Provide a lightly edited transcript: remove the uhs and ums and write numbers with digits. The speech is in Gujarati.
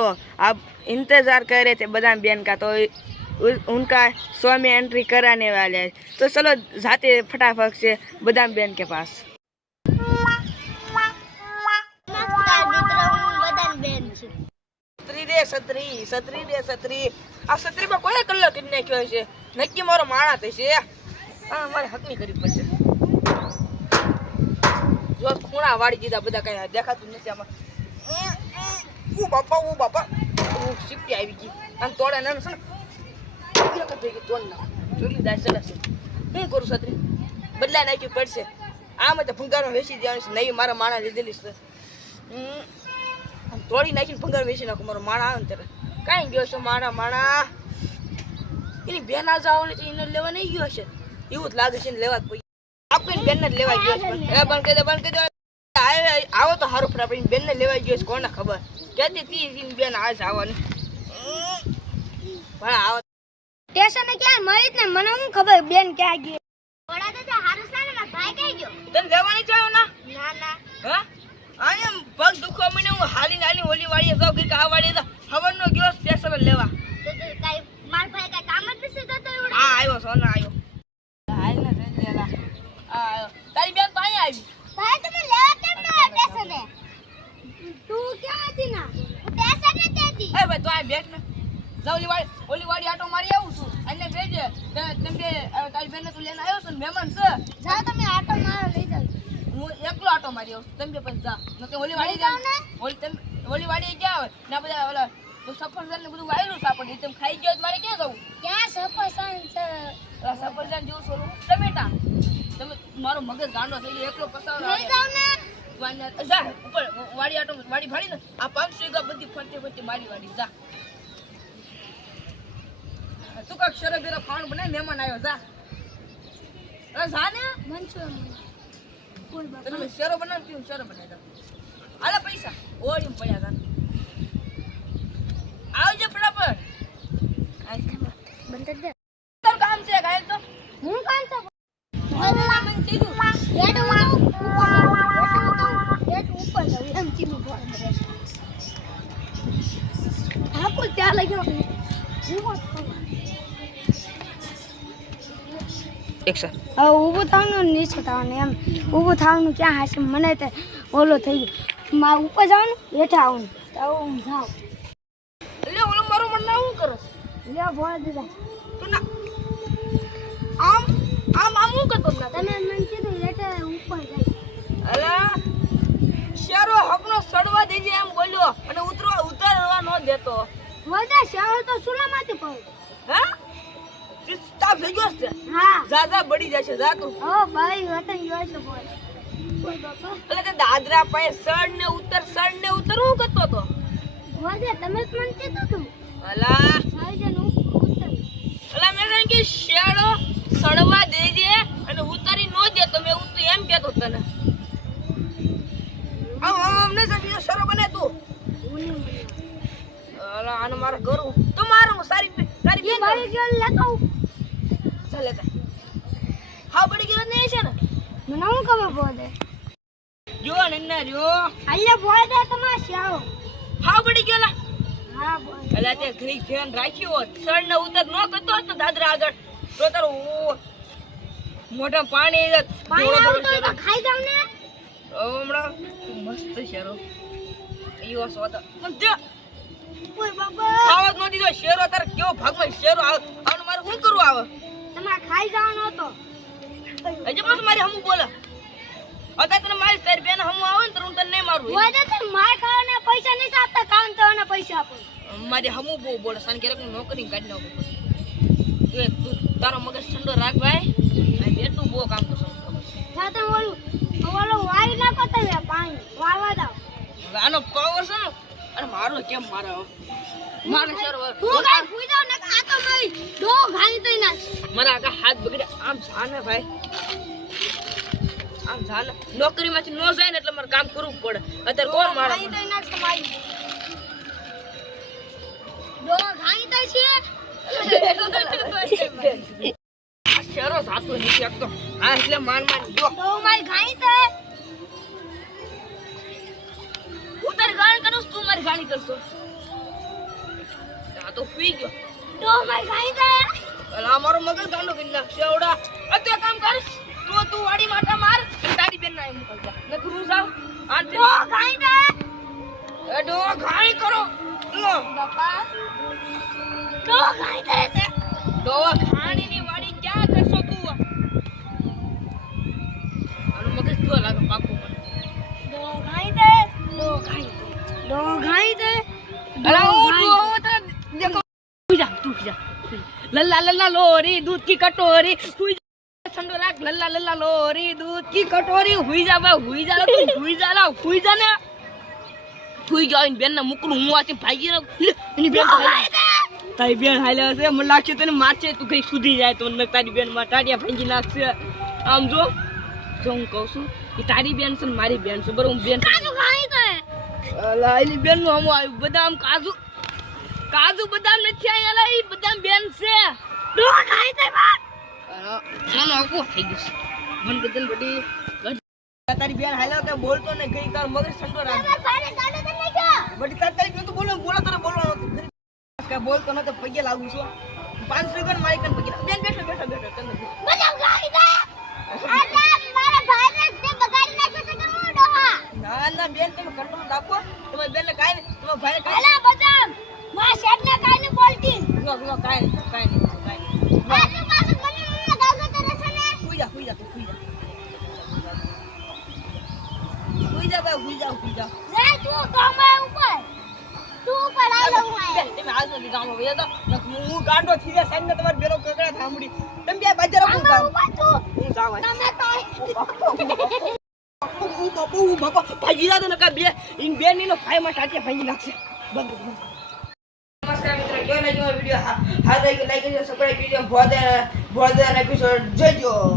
तो अब इंतजार कर रहे थे बदाम बहन का, तो उनका शो में एंट्री कराने वाले हैं। तो चलो जाते फटाफट से बदाम बहन के पास। छतरी आ छतरी में कोई कलर किन नाख्यो छे, नक्की मारो माणा थशे। मारे हकनी करवी पड़शे। जो खूणा वाड़ी दीधा बधा कई देखातुं नथी आमां। ओ बापा शिफ्टी आई गई आम तोड़े न छे तोड़ ना चोली दाय चले छे। हूँ करूँ छतरी बदला नाखी पड़शे। आम तो भंगार में वेची देवानी छे, नहीं मारा माणा लीधेली छे। तोड़ी नाखी भंगार वेची नाखो, मारो माणा आवे त्यारे कई गयो छे। माणा एनी बेन आ जाओ ने एने लेवा नहीं गयो छे एवुं ज लागे छे। लेवा ज आपणी बेन ने लेवा गयो छे। ए बंद कर दे आओ तो हारो पर अपनी बेन ने लेवा गयो छे। कोने खबर कहती थी इन बेन आज आवવાની પણ આવો સ્ટેશન ને ક્યાં મળી ને મને હું ખબર બેન ક્યાં ગઈ ઓડા તો હારું સાને માં ભાઈ ક્યાં ગયો તને લેવાની ચાયો ના ના હા આયમ પગ દુખો મને હું હાલી ઓલી વાડીએ જાવ કે આ વાડીએ તો ખબરનો ગયો સ્ટેશન લેવા તો કાઈ માર ભાઈ કાઈ કામ જ નથી કરતો એવડો આ આવ્યો સોના આવ્યો હાલ ને રેલા આ તારી બેન તો અહીંયા આવી ભાઈ તમે લેવા કેમ ન સ્ટેશને તું ક્યાં હતી ના સ્ટેશને હતી એ ભાઈ તો આ બેઠ ને ઓલી વાડી આટો મારી આવું છું અને બેજે તમે તારી બેન ને તું લઈને આવ્યો છો ને મહેમાન છે જાઓ તમે આટો મારો લઈ જાવ હું એકલો આટો મારી આવું તમે પછી જા નકે ઓલી વાડી જાવ ને ઓલી વાડી ગયા ને બધા ઓલા સફરજન ને બધું વાયલું છે આપણે તમે ખાઈ ગયો મારે ક્યાં જવું ક્યાં સફરજન છે સફરજન જેવું સોલું ટમેટા તમે મારો મગજ ગાંડો થઈ ગયો એકલો પસાવ લઈ જાવ ને જા ઉપર વાડી આટો વાડી ભાડી ને આ 500 વીઘા બધી ફરતે મારી વાડી જા તું કાક શરગરા ખાણ બનાય મહેમાન આવ્યો જા જા ને મનસો કોઈ બાપા તમે શેરો બનાવ પીઉં શેરો બનાવી દો આલા પૈસા ઓડીમ પડ્યા તા આવજે ફટાફટ બંધ દે તાર કામ છે ગાયલ તો હું કામ છે મારા મન કીધું ગેટ ઉપર જાવ એમ ચીનું ફોન કરે હા કોઈ ત્યાં લઈ ગયો હું વાત કરું એકસર હવે ઊભું થવાનું નીચે થવાનું એમ ઊભું થવાનું ક્યાં હાશે મને તો ઓલો થઈ ગયો માં ઉપર જવાનું હેઠા આવવાનું તો હું જાઉં લે ઓલો મારો મન ના હું કરસ લે ભોળ દીધા તું ના આમ હું કરતો ના તમે મને કીધું હેઠા ઉપર જાય અલા શેરો હકનો સડવા દેજે એમ બોલ્યો અને ઉતરવા ન દેતો વધા શાવ તો સુલામાંથી પડે હા સિસ્ટા ભેગો છે હા જાજા બડી જશે જા તું ઓ ભાઈ વતન ગયો છે બોલ બોલ બાપા એટલે તે દાદરા પાસે સડ ને ઉતર હું કરતો તો વધા તમે જ મને કીધું તું અલા સાઈડન ઉતર અલા મેં કહ્યું કે શેડો સડવા દેજે અને ઉતારી નો દે તો મેં ઉત એમ કહેતો તને અમને સમજો શરો બને તું અલા આને મારે કરું તો મારું તારી બેન મારી ગયો લેતો ચાલે તા હા બડી ગયો નહીં છે ને મને હું ખબર પડે જો ને ના જો અલ્યા બોલ દે તમાર શાવ હા બડી ગયો લા હા બોલ અલા તે ઘણી ધ્યાન રાખ્યો હોત સડ ને ઉતર નો કરતો હતો દાદરા આગળ તો તારો મોઢા પાણી તો ખાઈ જાવ ને હમણાં મસ્ત શેરો ઈવો સોતો મત ઓય બાબા ખાવા ન દીધો શેરો તાર કેવો ભાગમાં શેરો આવે આનું મારે શું કરવું આવે તમારે ખાઈ જવાનો હતો હજી પાછું મારી હમું બોલે અત્યારે તને મારી તારી બેન હમું આવે ને તો હું તને નહીં મારું વધે તો માર ખાવાના પૈસા નહીં આપતા કામ થવાના પૈસા આપો મારી હમું બહુ બોલે સાન ક્યારેક નોકરી કાઢી નાખું તું તારો મગજ ઠંડો રાખ ભાઈ આ બેટું બહુ કામ કરશો સાથે ઓલો વાઈ નાખો તમે પાણી વાવા દાવ આનો પાવર છે ને અરે મારો કેમ મારે મારે શેરો તું કાઈ ભૂઈ જાવ ને આ તો મારી ડો ઘાણી દઈ નાખ મારા આગળ હાથ બગડે આમ જાને ભાઈ આમ જાને નોકરીમાંથી નો જાય ને એટલે મારે કામ કરવું પડે અત્યારે કોણ મારે ઘાણી દઈ નાખ તમારી ડો ઘાણી દઈ છે શેરો સાતો નથી આપતો આ એટલે માન જો ડો મારી ઘાણી દે હું તારી ગાણી કરું તું મારી ગાણી કરશો આ તો પી ગયો તો મારી ખાઈ દે અલા મારો મગજ ગાંડો કરી નાખશે ઓડા આ તું એક કામ કર તું વાડી માટા માર અને તારી બેન ના એમ કરજા નકરું જાવ આ તો ખાઈ દે એ ડો ખાઈ કરો લો બાપા તો ખાઈ દે છે ડો ખાણીની વાડી ક્યાં કરશો તું આનો મગજ જો લાગે પાકો મને તો ખાઈ દે તો ખાઈ દે તો ખાઈ દે અલા ઓ તો દેખો તું જા लल्ला लल्ला लोरी दूध की कटोरी हुई ठंडो राख लल्ला लल्ला लोरी दूध की कटोरी हुई जा बा हुई जा तू हुई जा ला हुई जा ने हुई जा इन बेन ने मुकलू હું આથી ભાગી રહ્યો એની બેન તારી બેન હાલે છે મને લાગશે તને મારશે તું કઈ સુધી જાય તો મને તારી બેન માં ટાડિયા ભાંગી નાખશે આમ જો હું કહું છું કે તારી બેન છે ને મારી બેન છે બરોબર હું બેન કાજુ ખાઈ દે અલા એની બેન નું હમો આવ્યું બદામ કાજુ કાજુ બદામ નથી આયા ઈ બદામ બેન છે તો ખાઈ દે બાપ ચાલો આકો થઈ ગયું મન બદલ બડી તારી બેન હાલ્યો કે બોલતો ને ગઈ તાર મગજ ઠંડો રાખ ભાઈને ગાડો દે નઈ ગયો બડી તારી તો બોલો તારે બોલવાનો કે બોલતો ન તો પગે લાગુ છું 500 રૂપિયા મારી કન પગે બેન બેઠો તને બદામ ખાઈ દે આટલા મારા ભાઈને તે બગાડી નાખ્યો છે કે હું ડોહા ના બેન તમે કંટ્રોલ રાખો તમારી બેન ને કાઈ ને તમારા ભાઈ કાઈ અલા બદામ માં શેઠ ને કાઈ ને બોલતી કાઈ નહીં આટલું પાછું મને ગાગો તો રસે ને હુઈ જા લે તું ગામે ઉપર તું ઉપર આવી લઉં આય તમે આજ નથી ગામમાં વયા તો હું ગાંડો થઈ જાય સાઈડ ને તમાર બેરો કકડા થાંભડી તમે બે બાજરા હું જાવ હું જાવ તમે તો હું બાપા ભાગી જા તો નકા બે ઇન બે ની નો ભાઈ માં સાચે ભાગી નાખશે બંધ નમસ્કાર મિત્ર કેવો લાગ્યો વિડિયો હા લાઈક કરી સબસ્ક્રાઇબ કરી ભોદર એપિસોડ જોજો